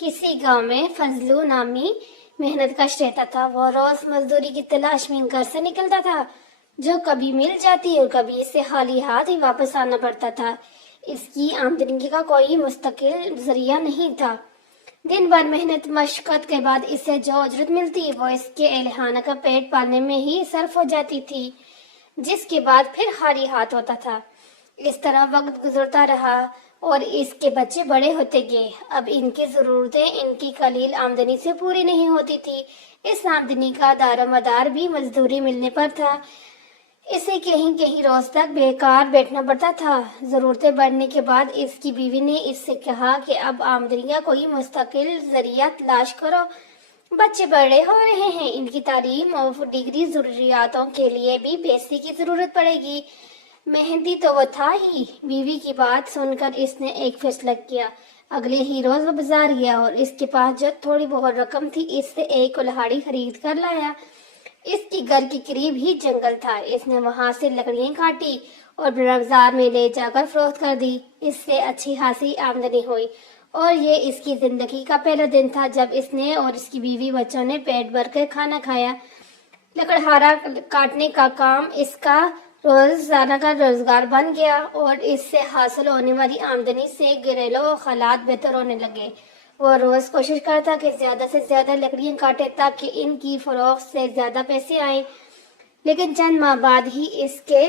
किसी गांव में फजलू नामी मेहनत कश रहता था। वो रोज मजदूरी की तलाश में घर से निकलता था, जो कभी मिल जाती और कभी इसे खाली हाथ ही वापस आना पड़ता था। इसकी आमदनी का कोई मुस्तकिल जरिया नहीं था। दिन भर मेहनत मशक्कत के बाद इसे जो उजरत मिलती वो इसके एहलियाना का पेट पालने में ही सर्फ हो जाती थी, जिसके बाद फिर खाली हाथ होता था। इस तरह वक्त गुजरता रहा और इसके बच्चे बड़े होते गए। अब इनकी जरूरतें इनकी कलील आमदनी से पूरी नहीं होती थी। इस आमदनी का दारोमदार भी मजदूरी मिलने पर था। इसे कहीं कहीं रोज तक बेकार बैठना पड़ता था। जरूरतें बढ़ने के बाद इसकी बीवी ने इससे कहा कि अब आमदनी का कोई मुस्तकिल जरिया तलाश करो। बच्चे बड़े हो रहे हैं, इनकी तालीम और डिग्री जरूरियातों के लिए भी पैसे की जरूरत पड़ेगी। मेहंदी तो वो था ही। बीवी की बात सुनकर इसने एक फैसला किया। अगले ही रोज वो बाजार गया और इसके पास जो थोड़ी बहुत रकम थी इससे एक कुल्हाड़ी खरीद कर लाया। इसके घर के करीब ही जंगल था। इसने वहां से लकड़ियां काटी और बाजार में ले जाकर फरोख्त कर दी। इससे अच्छी खासी आमदनी हुई और ये इसकी जिंदगी का पहला दिन था जब इसने और इसकी बीवी बच्चों ने पेट भर कर खाना खाया। लकड़हारा काटने का काम इसका रोजाना का रोजगार बन गया और इससे हासिल होने वाली आमदनी से घरेलू हालात बेहतर होने लगे। वो रोज कोशिश करता कि ज्यादा से ज्यादा लकड़ियां काटे ताकि इनकी फरोख्त से ज्यादा पैसे आए। लेकिन चंद माह बाद ही इसके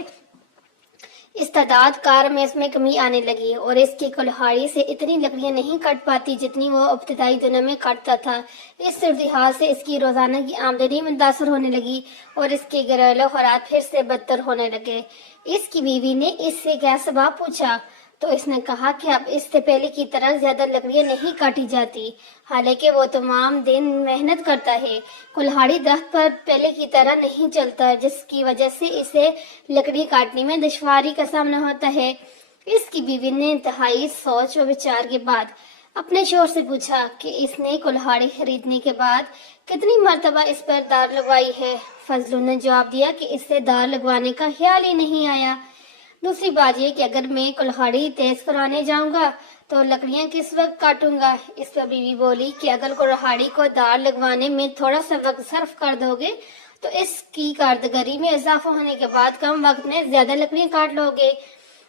इस्तेदाद कार में इसमें कमी आने लगी और इसकी कुल्हाड़ी से इतनी लकड़ियां नहीं कट पाती जितनी वो इब्तदाई दिनों में काटता था। इस सूरत से इसकी रोजाना की आमदनी मुतासर होने लगी और इसके घरेलू हालात फिर से बदतर होने लगे। इसकी बीवी ने इससे क्या सबब पूछा तो इसने कहा कि अब इससे पहले की तरह ज्यादा लकड़ियां नहीं काटी जाती, हालांकि वो तमाम दिन मेहनत करता है। कुल्हाड़ी दरख्त पर पहले की तरह नहीं चलता, जिसकी वजह से इसे लकड़ी काटने में दुश्वारी का सामना होता है। इसकी बीवी ने इंतहाई सोच और विचार के बाद अपने शोहर से पूछा कि इसने कुल्हाड़ी खरीदने के बाद कितनी मर्तबा इस पर दार लगवाई है। फजलू ने जवाब दिया कि इससे दार लगवाने का ख्याल ही नहीं आया। दूसरी बात ये कि अगर मैं कुल्हाड़ी तेज कराने जाऊंगा तो लकड़ियां किस वक्त काटूंगा। इस पर बीवी बोली कि अगर कुल्हाड़ी को दार लगवाने में थोड़ा सा वक्त सर्फ कर दोगे तो इसकी कारगरी में इजाफा होने के बाद कम वक्त में ज्यादा लकड़ियां काट लोगे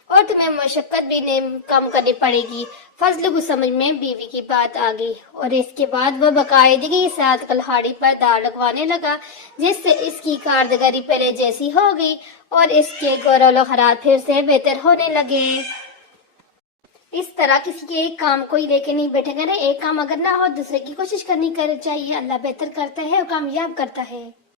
और तुम्हें मशक्कत भी कम करनी पड़ेगी। फजल को समझ में बीवी की बात आ गई और इसके बाद वह बाकायदगी के साथ कुल्हाड़ी पर दार लगवाने लगा, जिससे इसकी कारगरी पहले जैसी हो गई और इसके घरेलू हालात फिर से बेहतर होने लगे। इस तरह किसी के एक काम को ही लेके नहीं बैठे। एक काम अगर ना हो दूसरे की कोशिश करनी चाहिए। अल्लाह बेहतर करता है और कामयाब करता है।